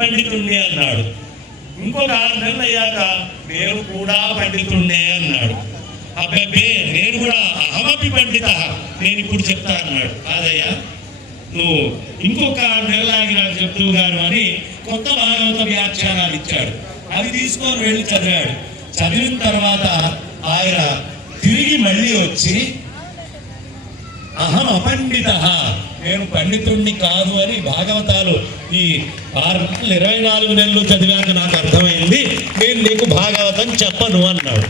పండితుణ్ణి అన్నాడు. ఇంకొక 6 నెలలు అయ్యాక నేను కూడా పండితుణ్ణే అన్నాడు. అబ్బాయి నేను కూడా అహమపి పండిత, నేను ఇప్పుడు చెప్తా అన్నాడు. కాదయ్యా, నువ్వు ఇంకొక 6 నెలలు ఆగి నాకు చెప్తూ గారు అని కొత్త భాగవత వ్యాఖ్యానాలు ఇచ్చాడు. అవి తీసుకొని వెళ్ళి చదివాడు. చదివిన తర్వాత ఆయన తిరిగి మళ్ళీ వచ్చి అహం అపండిత, నేను పండితుణ్ణి కాదు అని భాగవతాలు ఈ 24 నెలలు చదివాక నాకు అర్థమైంది, నేను నీకు భాగవతం చెప్పను అన్నాడు.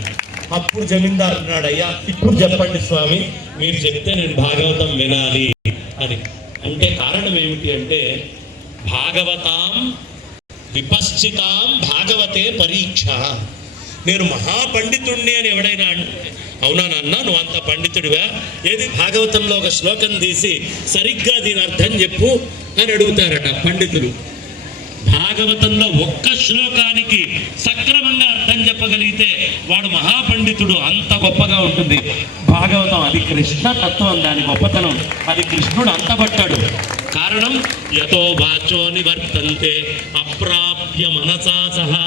అప్పుడు జమీందారు అన్నాడు, అయ్యా ఇప్పుడు చెప్పండి స్వామి, మీరు చెప్తే నేను భాగవతం వినాలి అని. అంటే కారణం ఏమిటి అంటే, భాగవతాం విపశ్చితాం భాగవతే పరీక్ష. నేను మహాపండితుణ్ణి అని ఎవడైనా అంటే, అవునా నాన్న నువ్వు అంత పండితుడివా, ఏది భాగవతంలో ఒక శ్లోకం తీసి సరిగ్గా దీని అర్థం చెప్పు అని అడుగుతారట పండితులు. భాగవతంలో ఒక్క శ్లోకానికి సక్రమంగా అర్థం చెప్పగలిగితే వాడు మహాపండితుడు, అంత గొప్పగా ఉంటుంది భాగవతం. అది కృష్ణ తత్వం, దాని గొప్పతనం. అది కృష్ణుడు అంతబట్టాడు. కారణం యతో వాచో నివర్తంతే అప్రాప్య మనసా సహా.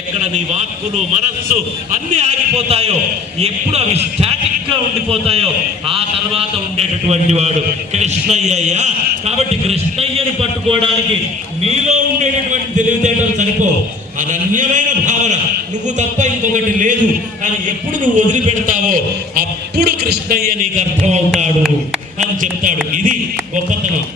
ఎక్కడ నీ వాక్కులు మనస్సు అన్ని ఆగిపోతాయో, ఎప్పుడు అవి స్టాటిక్ గా ఉండిపోతాయో, ఆ తర్వాత ఉండేటటువంటి వాడు కృష్ణయ్య. కాబట్టి కృష్ణయ్యని పట్టుకోవడానికి నీలో ఉండేటటువంటి తెలివితేటలు సరిపో. అనన్యమైన భావన, నువ్వు తప్ప ఇంకొకటి లేదు అని ఎప్పుడు నువ్వు వదిలిపెడతావో అప్పుడు కృష్ణయ్య నీకు అర్థమవుతాడు అని చెప్తాడు. ఇది గొప్పతనం.